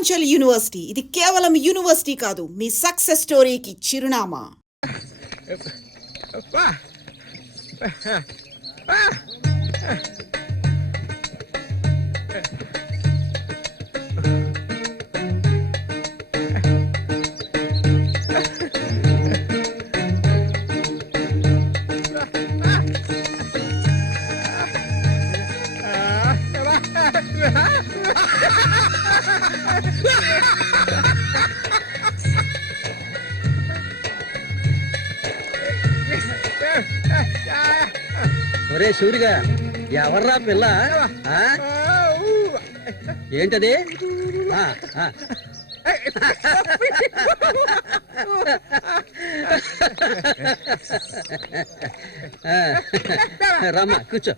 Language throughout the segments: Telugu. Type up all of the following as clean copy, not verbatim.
పూర్వాంచల్ యూనివర్సిటీ ఇది కేవలం యూనివర్సిటీ కాదు, మీ సక్సెస్ స్టోరీకి చిరునామా. ఒరే సూరిగా, ఎవర్రా పిల్ల? ఏంటది? రమ్మా కూర్చో.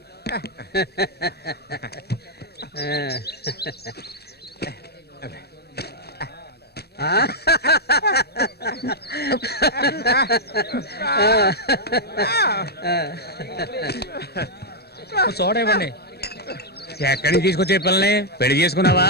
చూడవండి, ఎక్కడికి తీసుకొచ్చే పిల్లని పెళ్లి చేసుకున్నావా?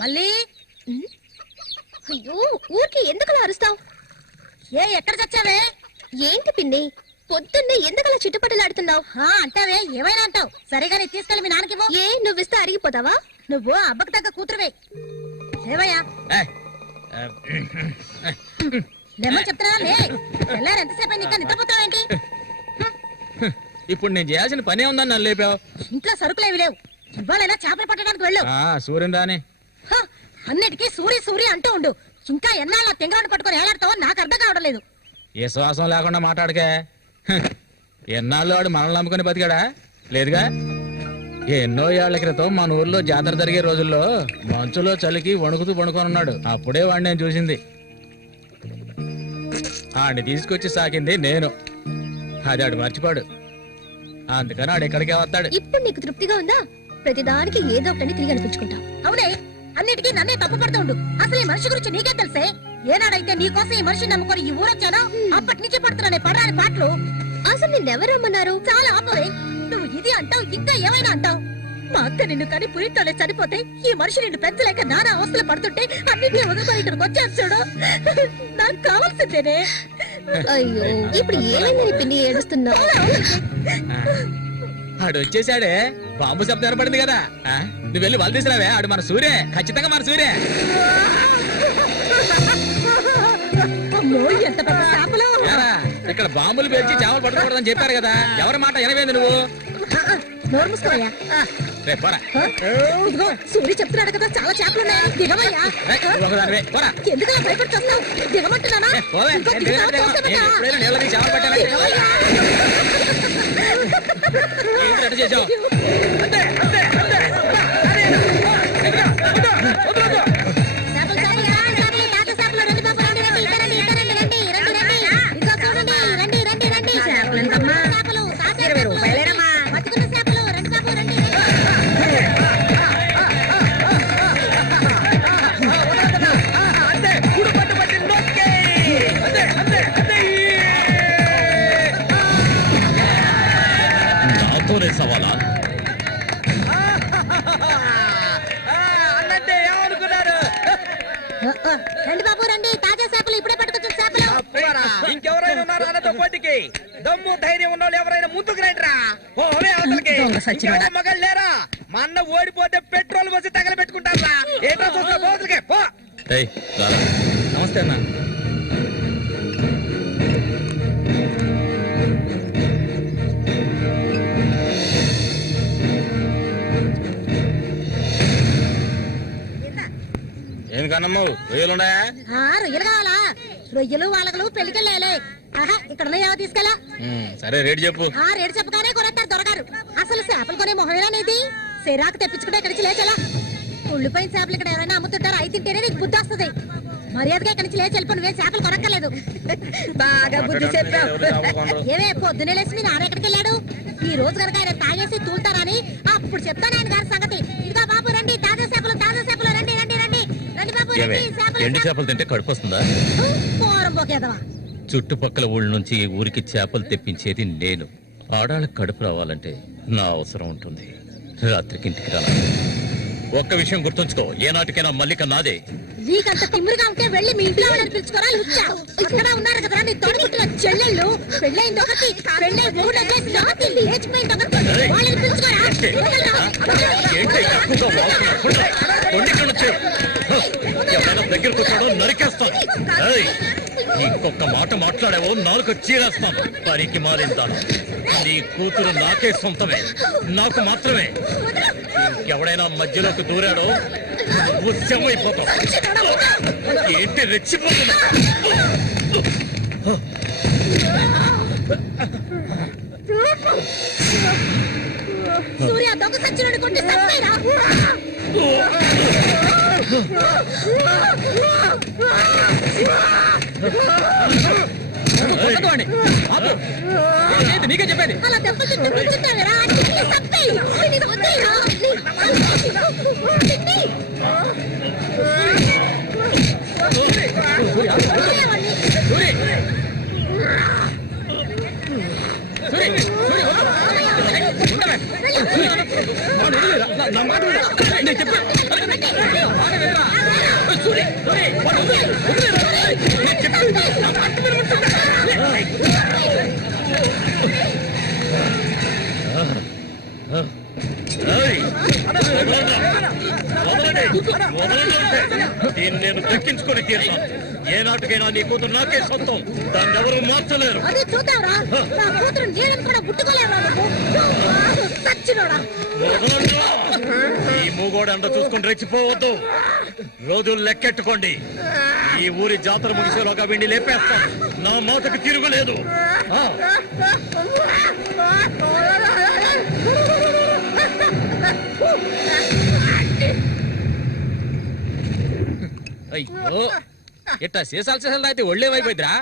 మళ్ళీ అయ్యో, ఊరికి ఎందుకలా అరుస్తావు? ఎక్కడ చచ్చావే? ఏంటి పిన్ని, పొద్దున్నే ఎందుకలా చుట్టుపట్టలాడుతున్నావు? అంటావే, ఏమైనా అంటావు. సరిగానే తీసుకెళ్ళి మీ నాన్నకివ్వు. ఏ, నువ్విస్తే అరిగిపోతావా? నువ్వు అబ్బకు తగ్గ కూతురువే. ఏవయ్యా లేమని చెప్తున్నా. ఎల్లారు ఎంతసేపు ఇంకా నిద్రపోతావేంటి? ఇప్పుడు నేను చేయాల్సిన పనే ఉందని నన్ను లేపావు. ఇంట్లో సరుకులేవి లేవు. ఇవాళైనా చేపలు పట్టడానికి వెళ్ళు. సూర్యుని రాని అన్నిటికీ సూరి సూరి అంటూ ఉండు. ఇంకా ఎన్నాళ్ళ తెంగరాన్ని పట్టుకొని ఏలాడతావో నాకు అర్థం కావడం లేదు. ఏ శ్వాసం లేకుండా మాట్లాడకే. ఎన్నాళ్ళు వాడు మనల్ని నమ్ముకుని బతికాడా? లేదుగా. ఎన్నో ఏళ్ల క్రితం మన ఊర్లో జాతర జరిగే రోజుల్లో మంచులో చలికి వణుకుతూ పడుకొని ఉన్నాడు. అప్పుడే వాడిని నేను చూసింది. ఆడిని తీసుకొచ్చి సాకింది నేను. అది ఆడు మర్చిపోడు. అందుకని ఆడు ఎక్కడికే వస్తాడు. ఇప్పుడు నీకు తృప్తిగా ఉందా? ప్రతిదానికి ఏదో ఒకటి తిరిగి అనిపించుకుంటావు. అవునే, అన్నిటికీ నన్నే తప్పు పడుతూ ఉండు. అసలు ఈ మనిషి గురించి నీకే తెలుసే. ఏనాడైతే నీకోసం ఈ మనిషిని నమ్ముకొని ఈ ఊరొచ్చానో అప్పటి నుంచి పడుతున్నానే పడాని పాటలు. అసలు నిన్నెవరమ్మన్నారు? చాలా ఆపవే. నువ్వు ఇది అంటావు, ఇంకా ఏమైనా అంటావు. మా అక్క నిన్ను కని పురిట్లోనే చనిపోతే ఈ మనిషి నిన్ను పెంచలేక నానా అవస్థలు పడుతుంటే అన్నింటినీ వదిలిపోయి ఇక్కడికి వచ్చాను చూడు. నాకు కావాల్సిందేనే. అయ్యో, ఇప్పుడు ఏమైందని పిన్ని ఏడుస్తున్నావు? ఆడు వచ్చేసాడే. బాంబు శబ్దం ఏర్పడింది కదా. నువ్వు వెళ్ళి వాళ్ళు తీసుకురావే. ఆడు మన సూర్య, ఖచ్చితంగా మన సూర్య. ఇక్కడ బాంబులు పేల్చి చేపలు పట్టుకోకూడదని చెప్పారు కదా, ఎవరి మాట వినవేంది నువ్వు? నోరు మూసుకోవయ్యా. రేపు పోరా. ఇదిగో సూర్య చెప్తున్నాడు కదా, చాలా చేపలు ఉన్నాయి, దిగవయ్యా. ఒకదానివే పోరా. ఎందుకలా భయపడుతున్నావు? దిగమంటున్నానా? పోవే. ఇంకో నేను దిగుతావా? దిగను. చూస్తాను నేను కదా. ఎప్పుడైనా నీళ్ళకి చేపలు పట్టానా? దిగవయ్యా. ఏంటి అట్ట చేసావు? చేపలు కాయా, చేపలు, తాత చేపలు, రండి బాబు, రండి, రండి, ఇక రండి, ఇక రండి, రండి, రండి, రండి. ఇదిగో చూడండి, రండి, రండి, రండి. చేపలు, తాత చేపలు, బతుకున్న చేపలు, రండి బాబు, రండి, రండి. నాతోనే సవాలా? అన్నట్టే ఏమనుకున్నారు? రండి బాబు, రండి, తాజా చేపలు, ఇప్పుడే పట్టుకొచ్చిన చేపలు. ఇంకెవరైనా ఉన్నారా అన్నతో పోటీకి? దమ్ము ధైర్యం ఉన్న వాళ్ళు ఎవరైనా ముందుకు రండిరా. ఓవే అవతలకి. ఇంకెవరో మగాళ్ళు లేరా? మా అన్న ఓడిపోతే పెట్రోల్ పోసి తగలబెట్టుకుంటారా? ఏంటో చూస్తా పోతులకే పో. నమస్తే అన్న. ఏం కన్నమ్మావు, రొయ్యలున్నాయా? రొయ్యలు కావాలా? రొయ్యలు వాళ్ళకలు పెళ్లికెళ్ళాలి. ఆహా, ఇక్కడ ఏవో తీసుకెళ్ళా. సరే రేటు చెప్పు. రేటు చెప్పగానే కొనేస్తారు దొరగారు. అసలు చేపలు కొనే మొహమేనేది? సిరాకు తెప్పించుకుంటే ఇక్కడి నుంచి లేచలా. ఉళ్ళిపోయిన చేపలు ఇక్కడ ఎవరైనా అమ్ముతుంటారు, అయి తింటేనే నీకు బుద్ధి వస్తుంది. మర్యాదగా ఇక్కడి నుంచి లేచి వెళ్ళిపోయి నువ్వేం చేపలు కొనక్కర్లేదు. బాగా బుద్ధి చెప్పావు. ఏమే పొద్దునే లేచి మీ నాన్న ఎక్కడికి వెళ్ళాడు? ఈ రోజు కనుక ఆయన తాగేసి తూలుతారని అప్పుడు చెప్తాను ఆయన గారి సంగతి. ఇదిగా బాబు రండి, తాజా చేపలు, తాజా చేపలు, రండి, రండి, రండి, రండి బాబు, రండి. ఎండు చేపలు తింటే కడుపు వస్తుందా? పోరం పోకేదవా. చుట్టుపక్కల ఊళ్ళ నుంచి ఈ ఊరికి చేపలు తెప్పించేది నేను. ఆడాళ్ళకి కడుపు రావాలంటే నా అవసరం ఉంటుంది. రాత్రికి ఇంటికి రా. ఒక్క విషయం గుర్తుంచుకో, ఏనాటికైనా మల్లిక నాదే. నీకంత తిమ్మిరిగా ఉంటే వెళ్ళి మీ ఇంట్లో వాళ్ళని పిలుచుకోరా. లుచ్చా అక్కడ ఉన్నారు కదా నీ తోడుపుట్టిన చెల్లెళ్ళు. పెళ్ళైంది ఒకటి, పెళ్ళై మూడు జాతి లేచిపోయింది ఒకటి. వాళ్ళని పిలుచుకోరా. ఏంటి ఎక్కువగా వాగుతున్నావు? కొండిక్కడ నుంచి ఎవరైనా దగ్గరకు వచ్చాడో నరికేస్తాను. ఏయ్, ఇంకొక మాట మాట్లాడావో నాలుగు చీరేస్తాను. పనికి మారిందాను. నీ కూతురు నాకే సొంతమే, నాకు మాత్రమే. ఇంకెవడైనా మధ్యలోకి దూరాడో ఉద్యమైపోతావు. ఏంటి రెచ్చిపోతున్నా? సూర్య దొంగ సచ్చినోడి కొట్టి చంపేరా. నీకే చెప్పేది. అలా దెబ్బలు తింటూ కూర్చుంటావేరా. చంపేయి. దీన్ని నేను దక్కించుకొని తీరుతాను. ఏనాటికైనా నీ కూతురు నాకే సొంతం. దాన్ని ఎవరు మార్చలేరు. అదే చూద్దాంరా. నా కూతురు నీళ్ళని కూడా ముట్టుకోలేవా నువ్వు? సచ్చినోడా. ఈ మూగోడు అంట చూసుకుని రెచ్చిపోవద్దు. రోజులు లెక్కెట్టుకోండి. ఈ ఊరి జాతర ముగిసేలోగా వీడిని లేపేస్తాను. నా మాటకు తిరుగులేదు. అయ్యో, ఇట్టా సీసాలు అయితే ఒళ్ళేమైపోయిద్దిరా.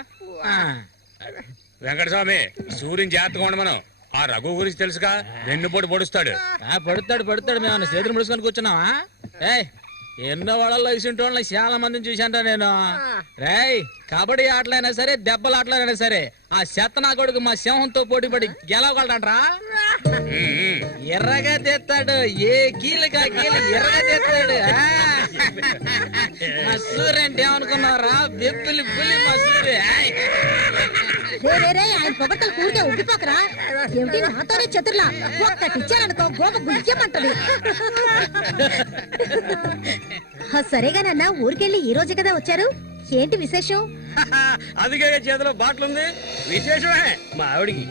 వెంకటస్వామి, సూర్యుని జాగ్రత్తగా ఉండమను. ఆ రఘు గురించి తెలుసుగా, వెన్నుపోటు పొడుస్తాడు. పడుతాడు మేము చేతులు ముడుచుకొని కూర్చున్నావా? ఏయ్, ఎన్నో వాళ్ళల్లో ఇసుంటోళ్ళని చాలా మందిని చూశాంటా నేను. రేయ్, కబడ్డీ ఆటలైనా సరే, దెబ్బల ఆటలైనా సరే, ఆ శతనా కొడుకు మా సింహంతో పోటీపడి గెలవగలడంట్రా. ఎర్రగా తెస్తాడు, ఏ కీలుగా కీలు ఎర్రగా తెస్తాడు. మా సూర్య అంటే ఏమనుకున్నారా? బెబ్బిలి పులి మా సూర్య. ఆయన పొగట్టలు కూడితే ఉబ్బిపోకరా. ఏమిటి నాతోనే చతుర్లా? ఒక్కటి ఇచ్చారనుకో గోప గుయ్యమంటది. సరేగా నాన్న, ఊరికెళ్ళి ఈ రోజు కదా వచ్చారు. ఏంటి విశేషం? అదిగే చేతిలో బాటిల్ ఉంది, విశేషమే మా ఆవిడికి.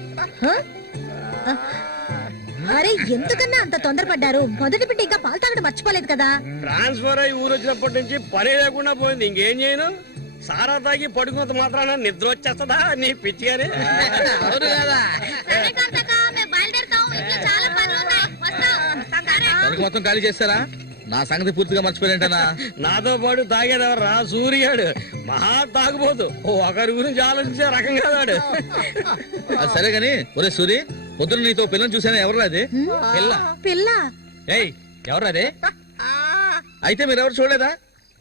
హ? అరే ఎందుకన్నా అంత తొందరపడ్డారు? మొదటి బిడ్డ ఇంకా పాలు తాగడం మర్చిపోలేదు కదా? ట్రాన్స్ఫర్ అయ్యి ఊరు వచ్చినప్పటి నుంచి పని లేకుండా పోయింది. ఇంకేం చేయను, సారా తాగి పడుకున్నంత మాత్రాన నిద్ర వచ్చేస్తుందా నీ పిచ్చి గాని? అవును కదా. మొత్తం ఖాళీ చేస్తారా? నా సంగతి పూర్తిగా మర్చిపోయింటనా? నాతో పాటు తాగేదెవర్రా? సూర్యాడు మహా తాగుపోతు, ఒకరి గురించి ఆలోచించే రకం కాదాడు. అది సరే గాని, ఒరే సూరి, పొద్దున్న నీతో పిల్లని చూసాను, ఎవరు అది? పిల్ల. పిల్ల? ఏయ్, ఎవరు అది? అయితే మీరు ఎవరు చూడలేదా?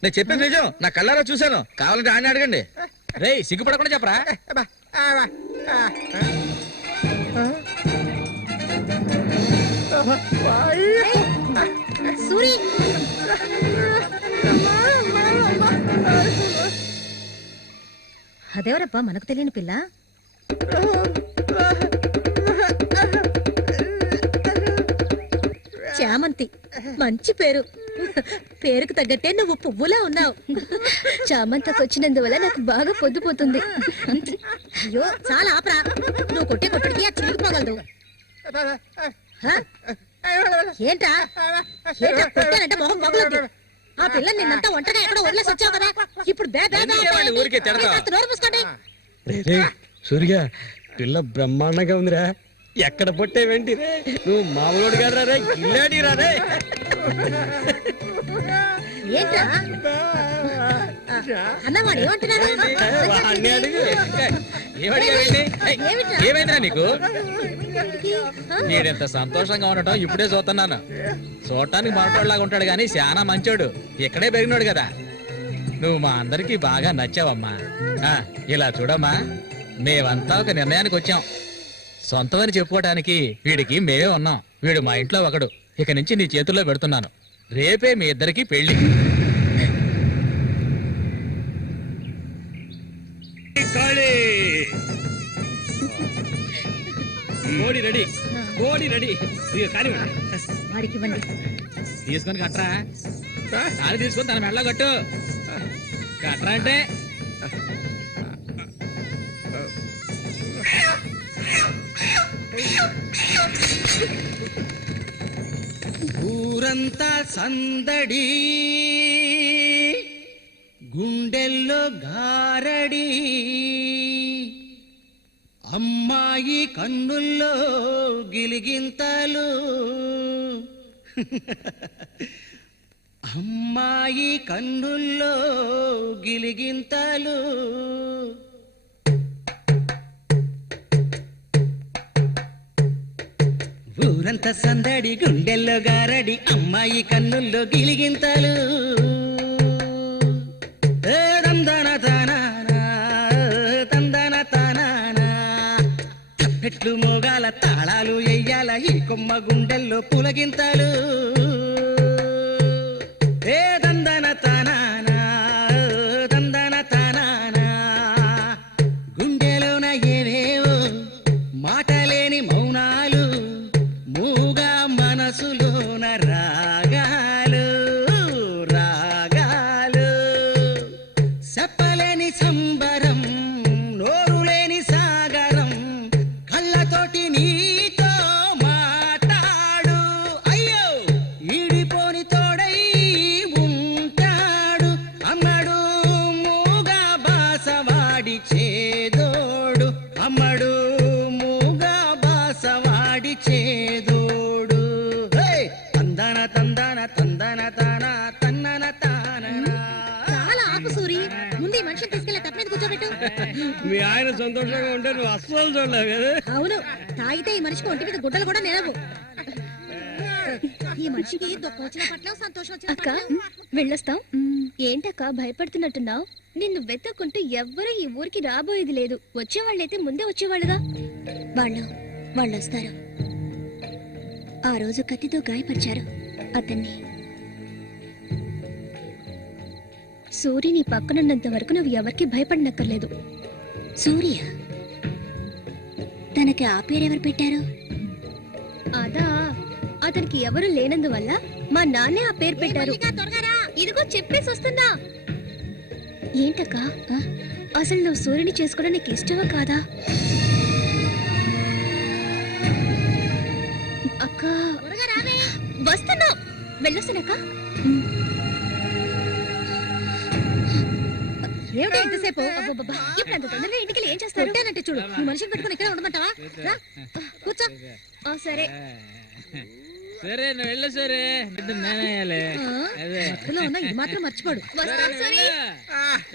నేను చెప్పేది నిజం, నా కళ్ళారా చూశాను. కావాలంటే ఆయన అడగండి. రేయ్, సిగ్గుపడకుండా చెప్పరా? సూరి, అదేవరబ్బా మనకు తెలియని పిల్ల? చామంతి, మంచి పేరు. పేరుకు తగ్గట్టే నువ్వు పువ్వులా ఉన్నావు. చామంతకు వచ్చినందువల్ల నాకు బాగా పొద్దుపోతుంది. అయ్యో చాలా ఆపరా, నువ్వు కొట్టే కొట్టడికి ఆ చిరిగిపోగలదు. ఏంట్రా ఏంట్రా కొట్టానంటే మొహం మొగలద్దు. ఆ పిల్లని నిన్నంతా ఒంటగా ఎక్కడో వదిలేసి వచ్చావు కదా, ఇప్పుడు నోరు మూసుకోండి. సూర్య, పిల్ల బ్రహ్మాండంగా ఉందిరా. ఎక్కడ పొట్టేవేంటి రే? నువ్వు మామూలు కాదురా రే, గిల్లాడి రా రే. ఏంట్రా అన్నవాడు ఏమంటున్నాడు? వాడిని అడుగు. ఏమైందిరా నీకు? మీరెంత సంతోషంగా ఉండటం ఇప్పుడే చూస్తున్నాను. చూడటానికి మనటోళ్ళలాగా ఉంటాడు గాని చాలా మంచోడు. ఇక్కడే పెరిగినాడు కదా. నువ్వు మా అందరికి బాగా నచ్చావమ్మా. ఇలా చూడమ్మా, మేమంతా ఒక నిర్ణయానికి వచ్చాం. సొంతమని చెప్పుకోవటానికి వీడికి మేమే ఉన్నాం. వీడు మా ఇంట్లో ఒకడు. ఇక నుంచి నీ చేతుల్లో పెడుతున్నాను. రేపే మీ ఇద్దరికి పెళ్లి. కోడి రెడీ, కోడి రెడీ. వాడికి ఇవ్వండి. తీసుకొని కట్టరా. తాళి తీసుకొని తన మెడలో కట్టు. కట్టరా అంటే ఊరంతా సందడి, గుండెల్లో గారడి, అమ్మాయి కన్నుల్లో గిలిగింతలు, అమ్మాయి కన్నుల్లో గిలిగింతలు. ఊరంతా సందడి, గుండెల్లో గారడి, అమ్మాయి కన్నుల్లో గిలిగింతలు. తందన తానానా, తందన తానానా. తప్పెట్లు మోగాల, తాళాలు ఎయ్యాల, ఈ కొమ్మ గుండెల్లో పులగింతలు. తందన తానానా, తందన తానానా. గుండెలోన ఏవేవో మాటలేని మౌనాలు, మూగా మనసులోన రాగాలు, రాగాలు. చెప్పలేని సంబరం, నోరులేని సాగరం, కళ్ళతోటి నీతో మాట్లాడు. అయ్యో ఈడిపోని తోడై ఉంటాడు, అమ్మడు మూగా బాసవాడి చేదోడు, అమ్మడు మూగా బాసవాడి చేదోడు. తందన తందన తందన తాన తన్నన తాననా. చాలా ఆపు సూరి, ముందు ఈ మనిషిని తీసుకెళ్ళి తప్ప మీద కూర్చోబెట్టు. మీ ఆయన సంతోషంగా ఉంటే నువ్వు అస్సలు చూడలేవు కదా. అవును, తాగితే ఈ మనిషికి ఒంటి మీద గుడ్డలు కూడా నిలవు. ఈ మనిషికి దుఃఖం వచ్చిన పట్ల సంతోషం వచ్చిన అక్క వెళ్ళొస్తాం. ఏంటక్క భయపడుతున్నట్టున్నావు? నిన్ను వెతుక్కుంటూ ఎవ్వరూ ఈ ఊరికి రాబోయేది లేదు. వచ్చేవాళ్ళైతే ముందే వచ్చేవాళ్ళుగా. వాళ్ళు వస్తారు. ఆ రోజు కత్తితో గాయపరిచారు అతన్ని. సూర్యని పక్కనున్నంత వరకు నువ్వు ఎవరికి భయపడనక్కర్లేదు. సూర్య తనకి ఆ పేరు ఎవరు పెట్టారు? అదా, అతనికి ఎవరు లేనందువల్ల మా నాన్నే ఆ పేరు పెట్టారు. ఇదిగో చెప్పేసి వస్తున్నా. ఏంటక్క అసలు నువ్వు సూర్యుని చేసుకోవడం నీకు ఇష్టమా కాదా? అక్క వస్తున్నా, వెళ్ళొస్తానక్క. ఏమిటి ఎంతసేపు? అబ్బబ్బబ్బా, ఇప్పుడు అంత తొందరగా ఇంటికి ఏం చేస్తారు? అంటే చూడు, ఈ మనిషిని పెట్టుకుని ఇక్కడ ఉండమంటావా? రా, కూర్చో. సరే సరే నువ్వు వెళ్ళు సరే, నేనేయాలి. అదే మత్తులో ఉన్న ఇది మాత్రం మర్చిపోడు. వస్తాను సూరి.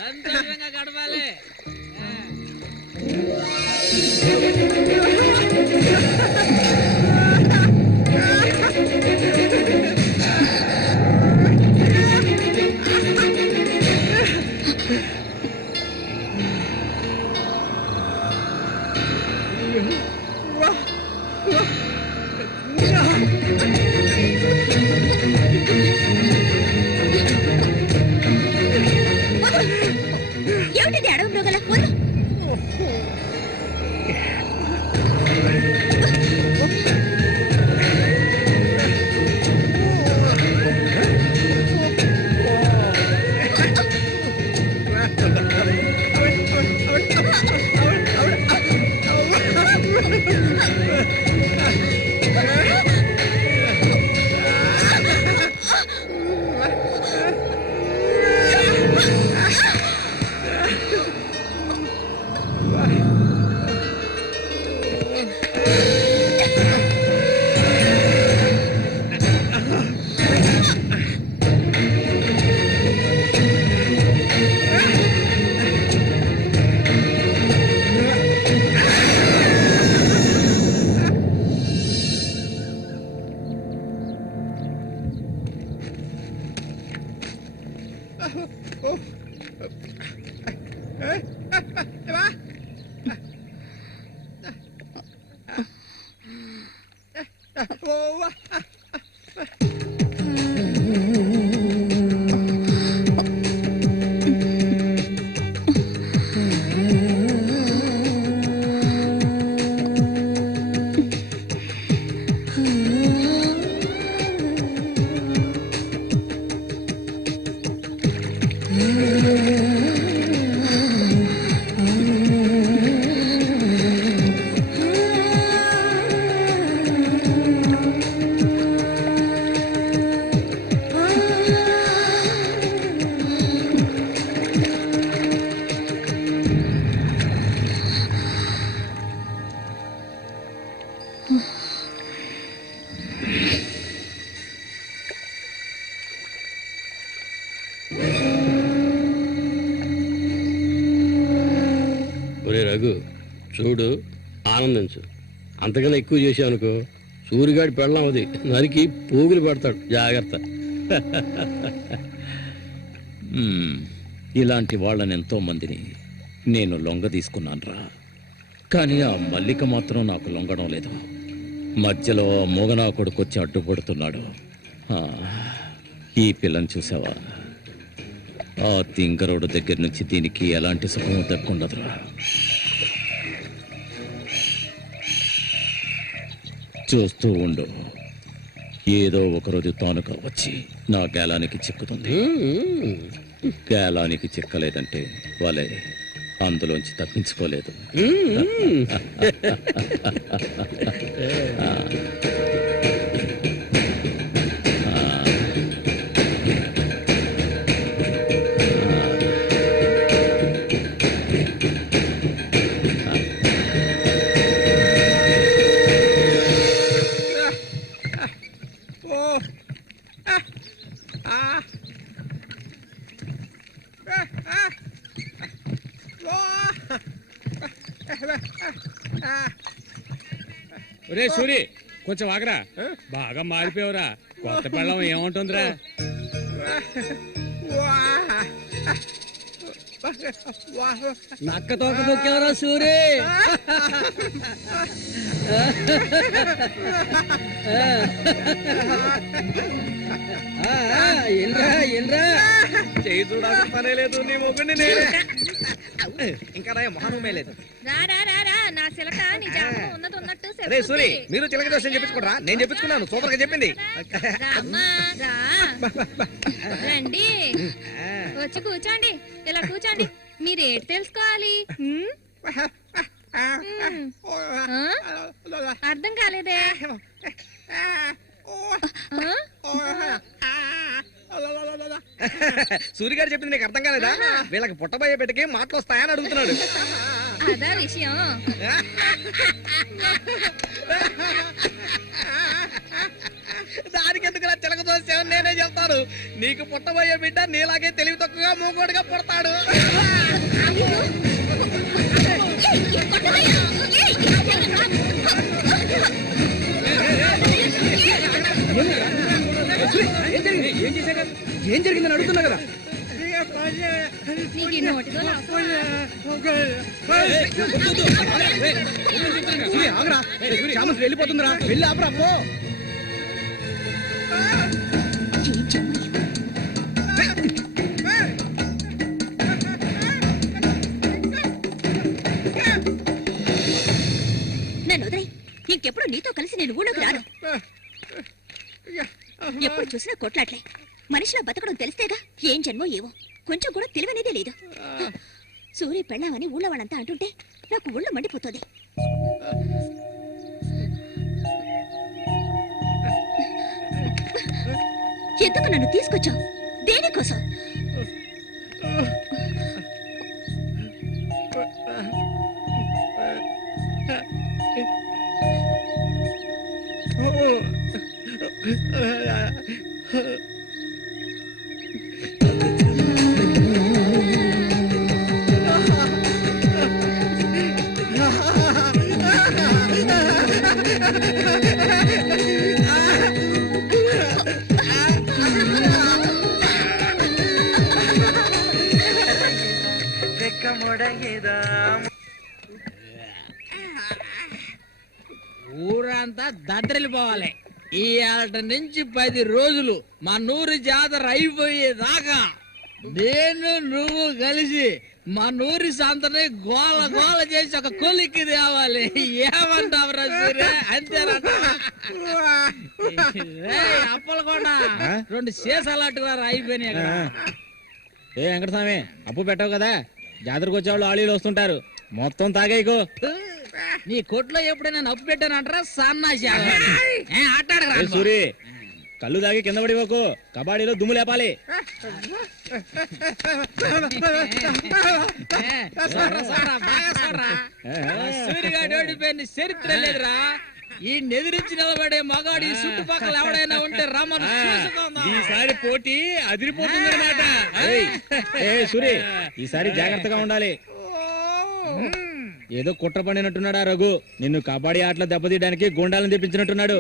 సంతోషంగా గడపాలి. ఏమిటి అడవి మృగాల వద్దు. ఒరే రఘు, చూడు, ఆనందించు. అంతకన్నా ఎక్కువ చేసావు అనుకో, సూరిగాడి పెళ్ళం అది నరికి పోగులు పెడతాడు. జాగ్రత్త. ఇలాంటి వాళ్ళని ఎంతో మందిని నేను లొంగ తీసుకున్నానురా. కానీ ఆ మల్లిక మాత్రం నాకు లొంగడం లేదు. మధ్యలో మొగనా కొడుకొచ్చి అడ్డుపడుతున్నాడు. ఈ పిల్లని చూసావా? ఆ తింగరోడు దగ్గర నుంచి దీనికి ఎలాంటి సుఖం దక్కుండదురా. చూస్తూ ఉండు, ఏదో ఒకరోజు తానుగా వచ్చి నా గేలానికి చిక్కుతుంది. గేలానికి చిక్కలేదంటే వాళ్ళే అందులోంచి తప్పించుకోలేదు. ఒరే సూరి, కొంచెం ఆగరా. బాగా మారిపోయావురా. కొత్త పెళ్ళం ఏముంటుందిరా? నక్క తోక దొక్కేవరా సూరి. చేయి చూడాల్సిన పనే లేదు, నీ మొగుడిని నేనే. ఇంకా మొహనమే లేదు. రా రా రా రా, నా చిలక నీ జాతకం ఉన్నది ఉన్నట్టు రే సూరి మీరు చిలక జోస్యం చెప్పించుకోరా, నేను చెప్పించుకున్నాను, సూపర్ గా చెప్పింది. రండి వచ్చి కూర్చోండి, ఇలా కూర్చోండి. మీరు ఏంటి తెలుసుకోవాలి? అర్థం కాలేదే? సూర్య గారు చెప్పింది నీకు అర్థం కాలేదా? వీళ్ళకి పుట్టబోయే బిడ్డకి మాటలు వస్తాయని అడుగుతున్నాడు. అదా విషయం. దానికి ఎందుకు చిలక దోసేవని నేనే చెప్తాను. నీకు పుట్టబోయే బిడ్డ నీలాగే తెలివి తక్కువగా మూగోడుగా పుడతాడు. ఏం జరిగిందని అడుగుతున్నా కదా. వెళ్ళిపోతుందిరా, వెళ్ళి ఆపరా పో. నన్ను వదిలే. ఇంకెప్పుడు నీతో కలిసి నేను ఊళ్ళోకి రాను. ఎప్పుడు చూసినా కొట్లాట్లే. మనిషిలా బతకడం తెలిస్తేగా. ఏం జన్మో ఏవో, కొంచెం కూడా తెలివనేదే లేదు. సూర్య పెళ్ళామని ఊళ్ళో వాళ్ళంతా అంటుంటే నాకు ఒళ్ళు మండిపోతుంది. ఎందుకు నన్ను తీసుకొచ్చావు? దేనికోసం? ఊరంతా దద్దరిల్లిపోవాలి. ఈ ఆట నుంచి 10 రోజులు మా నూరు జాతర అయిపోయేదాకా నేను నువ్వు కలిసి మా నూరి సంతని గోల గోల చేసి ఒక కొలిక్కి తేవాలి. ఏమంటావురా సూర్య? అంతేనంట. అప్పలకొండ 2 సీసాలట్టుగా అయిపోయినాయి అక్కడ. ఏ వెంకటస్వామి, అప్పు పెట్టావు కదా, జాతరకు వచ్చేవాళ్ళు ఆళీలు వస్తుంటారు, మొత్తం తాగేయకు. నీ కొట్లో ఎప్పుడైనా నప్పు పెట్టానంటారా? సన్నాసి ఆటాడరా సూరి, కళ్ళు తాగి కింద పడిపోకు, కబాడీలో దుమ్ము లేపాలి. సూర్యగాడి ఓడిపోయిన చరిత్ర లేదురా. ఈ నెదిరించి నిలబడే మగాడు ఈ చుట్టుపక్కల ఎవడైనా ఉంటే రమ్మను. ఈసారి పోటీ అదిరిపోతుందన్నమాట. సూరి, ఈసారి జాగ్రత్తగా ఉండాలి. ఏదో కుట్ర పడినట్టున్నాడా రఘు? నిన్ను కబడ్డీ ఆటలో దెబ్బతీయడానికి గుండాలను తెప్పించినట్టున్నాడు.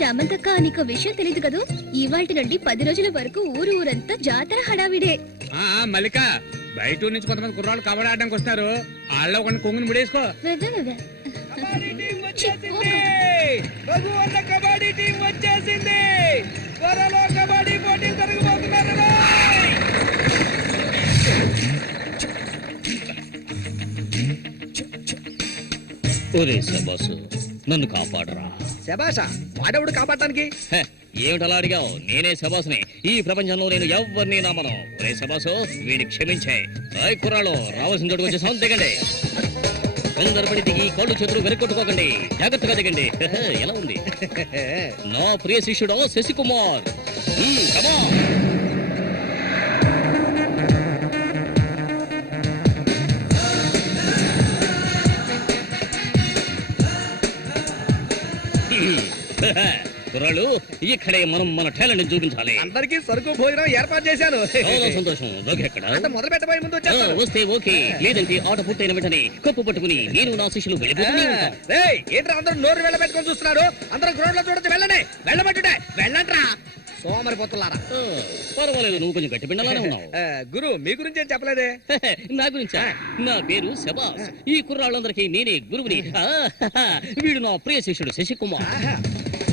చామంతక్క, నీకు విషయం తెలీదు కదూ? ఇవాల్టి నుండి 10 రోజుల వరకు ఊరంతా జాతర హడావిడే. మల్లిక, బయట నుంచి కొంతమంది కుర్రాళ్ళు కబడ్డీ ఆడడానికి వస్తారు. వాళ్ళ ఒక కొంగుని ముడేసుకో. కబడ్డీ టీం వచ్చేసింది. త్వరలో కబడ్డీ పోటీ జరగబోతున్నారు. ఒరే శబాసు, నన్ను కాపాడరా. శబాషా? వాడెవడు కాపాడటానికి? ఏమిటలా అడిగావు? నేనే శబాసుని. ఈ ప్రపంచంలో నేను ఎవరిని నమ్మను. ఒరే శబాసు, వీడిని క్షమించే. కుర్రాళ్ళు రావాల్సిన చోటుకు వచ్చేసాం, దిగండి. తొందరపడి దిగి కళ్ళు చేతులు వెనకొట్టుకోకండి, జాగ్రత్తగా దిగండి. ఎలా ఉంది నా ప్రియ శిష్యుడు శశికుమార్? కమా. కుర్రాళ్ళు, ఇక్కడే మనం మన టాలెంట్ చూపించాలి. అందరికీ సరుకు భోజనం ఏర్పాటు చేశాను. చాలా సంతోషం. ఎక్కడ మొదలు పెట్టబోయే ముందు వస్తే ఓకే, లేదంటే ఆట పూర్తయిన వెంటనే కప్పు పట్టుకుని నేను నా శిష్యులు వెళ్ళిపోతూనే ఉంటాం. ఏంట్రా అందరూ నోరు వెళ్ళబెట్టుకొని చూస్తున్నారు? అందరూ గ్రౌండ్ లో చూడొచ్చు. వెళ్ళండి, వెళ్ళబెట్టుడే, వెళ్ళంట్రా సోమరిపోతున్నారా. పర్వాలేదు, నువ్వు కొంచెం గట్టి పిండాలనే ఉన్నావు. గురు, మీ గురించి ఏం చెప్పలేదే? నా గురించా? నా పేరు శబాస్. ఈ కుర్రాళ్ళందరికీ నేనే గురువుని. వీడు నా ప్రియ శిష్యుడు శశికుమార్.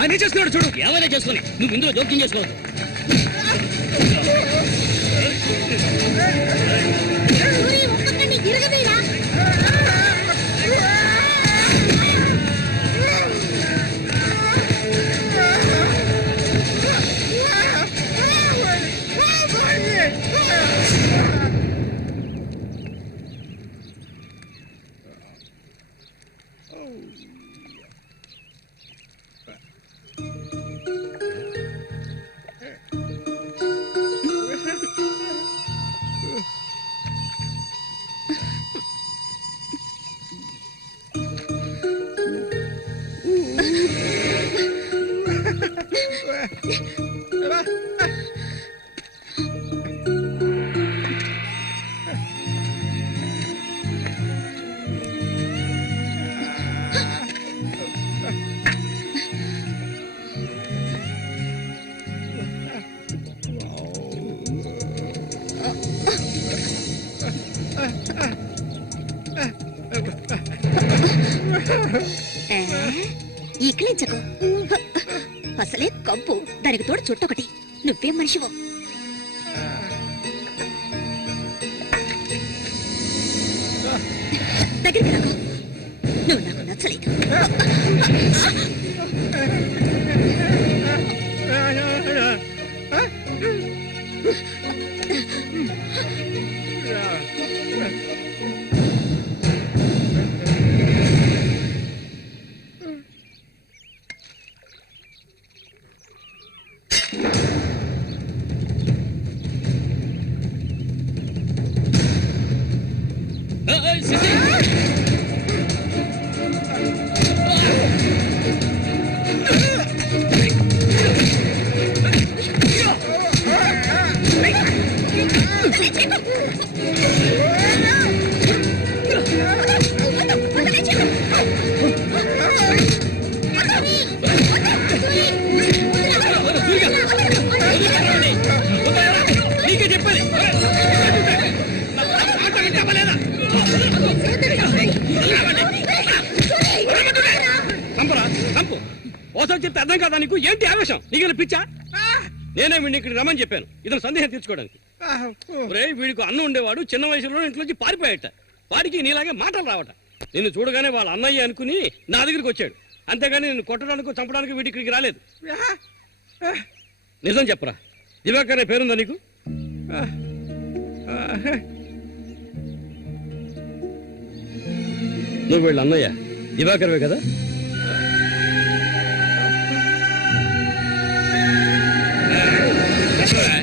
ఆయన చేస్తున్నాడు చూడు. ఏమైనా చేసుకుని నువ్వు ఇందులో జోక్యం చేసుకోవద్దు. సూరి, ఒక్కొక్కడిని తిరగదీరా. ఇక్కలించకు, అసలే కంపు, దానికి తోడు చుట్టొకటి. నువ్వేం మనిషివో. దగ్గరికి రాకు, నువ్వు నాకు నచ్చలేదు. ఓసారి చెప్తే అర్థం కాదా నీకు? ఏంటి ఆవేశం? నీకు పిచ్చా? నేనే వీడిని ఇక్కడ రమ్మని చెప్పాను ఇతను సందేహం తీర్చుకోవడానికి. వీడికి అన్న ఉండేవాడు, చిన్న వయసులో ఇంట్లోంచి పారిపోయాట. వాడికి నీలాగే మాటలు రావట. నిన్ను చూడగానే వాళ్ళ అన్నయ్య అనుకుని నా దగ్గరికి వచ్చాడు. అంతేగాని నిన్ను కొట్టడానికి చంపడానికి వీడి ఇక్కడికి రాలేదు. నిజం చెప్పరా, దివాకర్ పేరుందా నీకు? నువ్వు వీళ్ళ అన్నయ్య దివాకర్వే కదా?